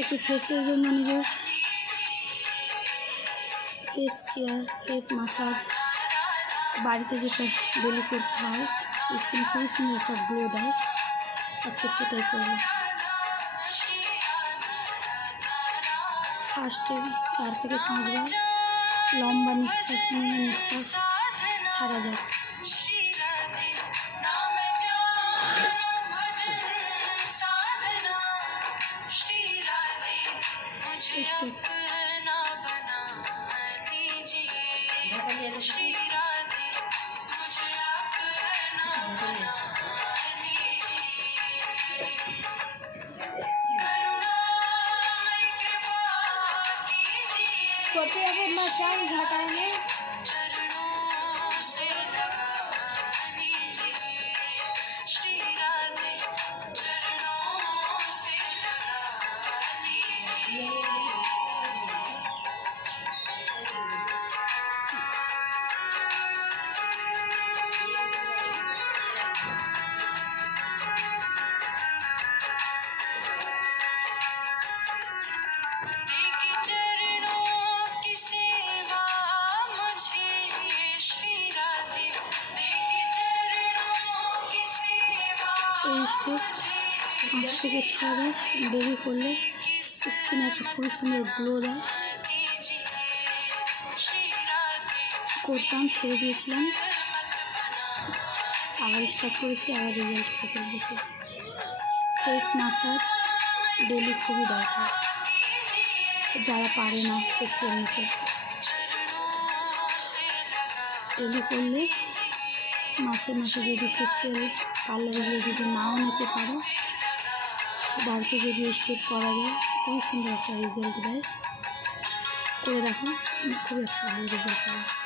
একটু ফেসের জন্য নিজের ফেস কেয়ার, ফেস মাসাজ বাড়িতে যেটা ডেলি করতে হয়, স্কিন খুবই সুন্দর একটা গ্লো দেয়। আজকে সেটাই করবো। ফার্স্টে 4 থেকে 5 বার লম্বা নিঃশ্বাস নিয়ে নিঃশ্বাস ছাড়া যাক। স্টেপ छोटे अब मचान घटाने এই স্টেপ 5 থেকে 6 বার ডেলি করলে স্কিনে একটা খুবই সুন্দর গ্লো দেয়। করতাম, ছেড়ে দিয়েছিলাম, আবার স্টার্ট করেছি, আবার রেজাল্ট পেতে লেগেছে। ফেস মাসাজ ডেলি খুবই দরকার যারা পারে না ফেসিয়াল নিতে। ডেলি করলে মাসে মাসে যদি ফেসিয়াল পার্লারে যদি নাও নিতে পারো, বাড়িতে যদি স্টেপ করা যায় খুবই সুন্দর একটা রেজাল্ট দেয়। করে দেখো, খুব একটা ভালো রেজাল্ট পাবে।